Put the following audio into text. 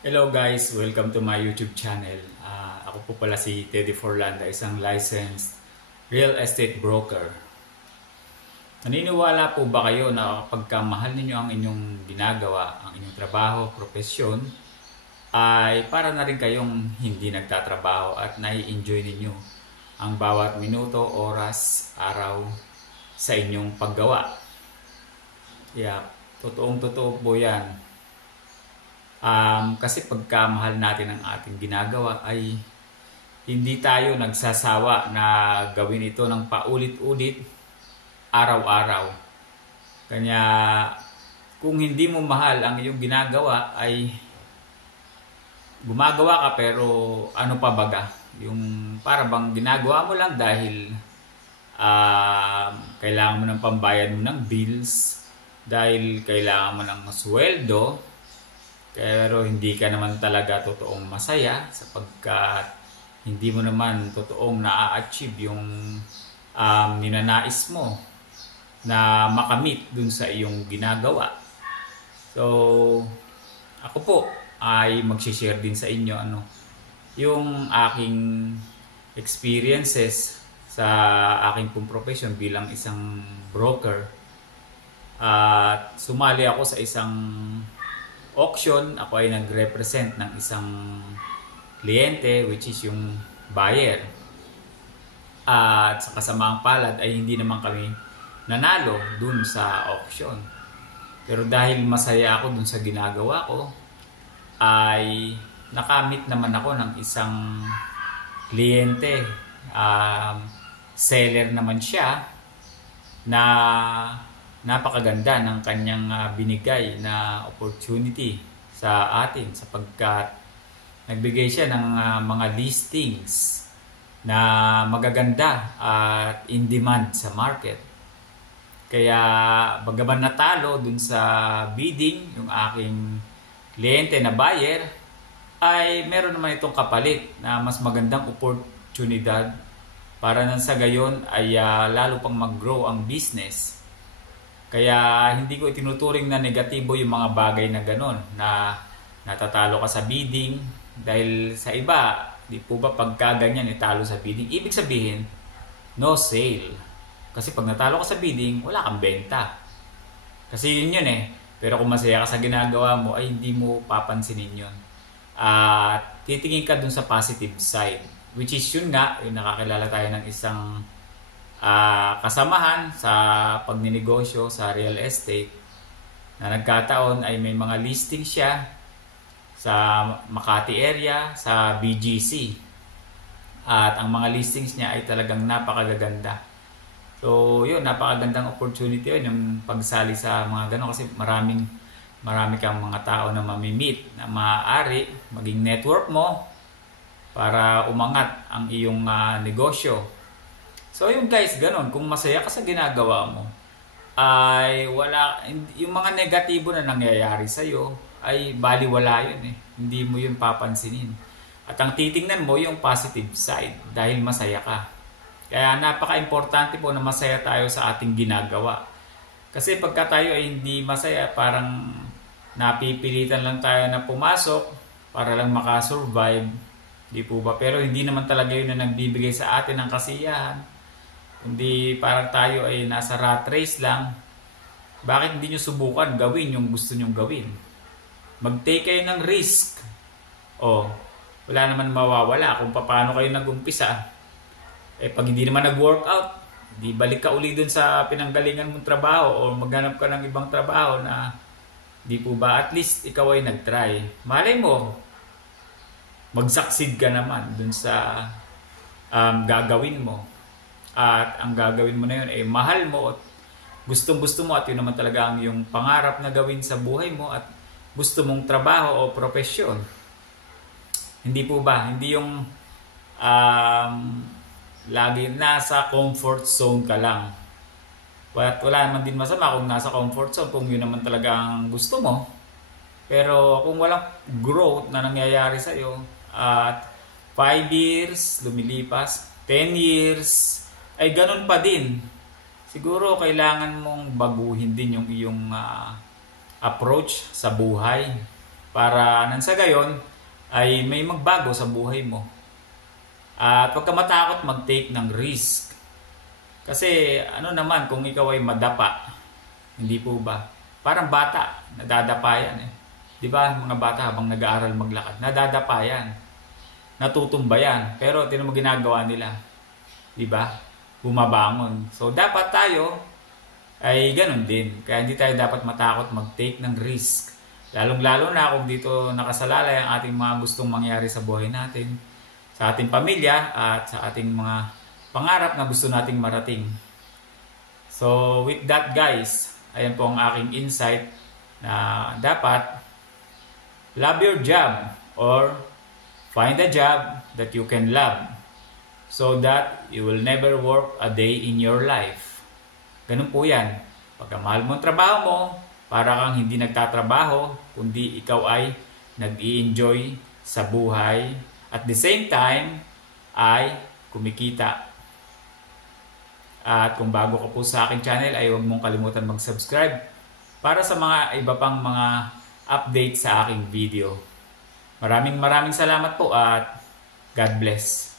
Hello guys, welcome to my YouTube channel. Ako po pala si Teddy Forlanda, isang licensed real estate broker. Naniniwala po ba kayo na kapag mahal ninyo ang inyong ginagawa, ang inyong trabaho, profesyon, ay para na rin kayong hindi nagtatrabaho at nai-enjoy ninyo ang bawat minuto, oras, araw sa inyong paggawa? Yeah, totoong-totoo po yan. Kasi pagka mahal natin ang ating ginagawa ay hindi tayo nagsasawa na gawin ito ng paulit-ulit araw-araw. Kanya kung hindi mo mahal ang iyong ginagawa ay gumagawa ka pero ano pa baga? Yung para bang ginagawa mo lang dahil kailangan mo ng pambayad mo ng bills, dahil kailangan mo ng sweldo, pero hindi ka naman talaga totoong masaya sapagkat hindi mo naman totoong na-achieve yung ninanais mo na makamit dun sa iyong ginagawa. So, ako po ay mag-share din sa inyo yung aking experiences sa aking pong profession bilang isang broker. At sumali ako sa isang auction. Ako ay nag-represent ng isang kliyente, which is yung buyer. At sa kasamaang palad ay hindi naman kami nanalo dun sa auction. Pero dahil masaya ako dun sa ginagawa ko, ay nakamit naman ako ng isang kliyente. Seller naman siya na napakaganda ng kanyang binigay na opportunity sa atin sapagkat nagbigay siya ng mga listings na magaganda at in demand sa market. Kaya bagaman natalo dun sa bidding yung aking kliyente na buyer, ay meron naman itong kapalit na mas magandang oportunidad para nang sa gayon ay lalo pang mag-grow ang business. Kaya hindi ko itinuturing na negatibo yung mga bagay na gano'n, na natatalo ka sa bidding. Dahil sa iba, di po ba pagka ganyan italo sa bidding, ibig sabihin, no sale. Kasi pag natalo ka sa bidding, wala kang benta. Kasi yun eh. Pero kung masaya ka sa ginagawa mo, ay hindi mo papansinin yun. At titingin ka dun sa positive side. Which is yun nga, yung nakakilala tayo ng isang kasamahan sa pagninegosyo sa real estate na nagkataon ay may mga listing siya sa Makati area, sa BGC, at ang mga listings niya ay talagang napakagaganda. So yun, napakagandang opportunity yun yung pagsali sa mga gano'n, kasi marami kang mga tao na mamimit na maaari maging network mo para umangat ang iyong negosyo. So yung guys, ganun, kung masaya ka sa ginagawa mo, ay yung mga negatibo na nangyayari sa'yo, ay baliwala yun eh. Hindi mo yun papansinin. At ang titingnan mo yung positive side dahil masaya ka. Kaya napaka-importante po na masaya tayo sa ating ginagawa. Kasi pagka tayo ay hindi masaya, parang napipilitan lang tayo na pumasok para lang makasurvive. Di po ba? Pero hindi naman talaga yun na nagbibigay sa atin ng kasiyahan. Hindi parang tayo ay nasa rat race lang. Bakit hindi nyo subukan gawin yung gusto nyong gawin? Mag-take kayo ng risk. Wala naman mawawala kung paano kayo nag-umpisa. Pag hindi naman nag-workout, di balik ka uli dun sa pinanggalingan mong trabaho o maghanap ka ng ibang trabaho na di po ba at least ikaw ay nag-try. Malay mo, mag-succeed ka naman dun sa gagawin mo. At ang gagawin mo na yun ay mahal mo at gustong-gusto mo, at yun naman talaga ang yung pangarap na gawin sa buhay mo at gusto mong trabaho o profesyon. Hindi po ba? Hindi yung lagi nasa comfort zone ka lang. Wala naman din masama kung nasa comfort zone kung yun naman talaga ang gusto mo. Pero kung walang growth na nangyayari sa'yo at 5 years lumilipas, 10 years, ay ganun pa din. Siguro kailangan mong baguhin din yung iyong approach sa buhay. para nang sa gayon ay may magbago sa buhay mo. At huwag ka matakot mag-take ng risk. Kasi ano naman kung ikaw ay madapa, hindi po ba? Parang bata, nadadapa yan eh. Di ba mga bata habang nag-aaral maglakad, nadadapa yan. Natutumba yan. Pero tinan mo ginagawa nila. Di ba? Bumabangon. So dapat tayo ay ganun din. Kaya hindi tayo dapat matakot mag-take ng risk. Lalong-lalo na kung dito nakasalalay ang ating mga gustong mangyari sa buhay natin, sa ating pamilya at sa ating mga pangarap na gusto nating marating. So with that guys, ayan po ang aking insight na dapat love your job or find a job that you can love so that you will never work a day in your life. Ganun po yan. Pagka mahal mo ang trabaho mo, para kang hindi nagtatrabaho, kundi ikaw ay nag-i-enjoy sa buhay. At the same time, ay kumikita. At kung bago ka po sa aking channel, ay huwag mong kalimutan mag-subscribe para sa mga iba pang mga update sa aking video. Maraming salamat po at God bless.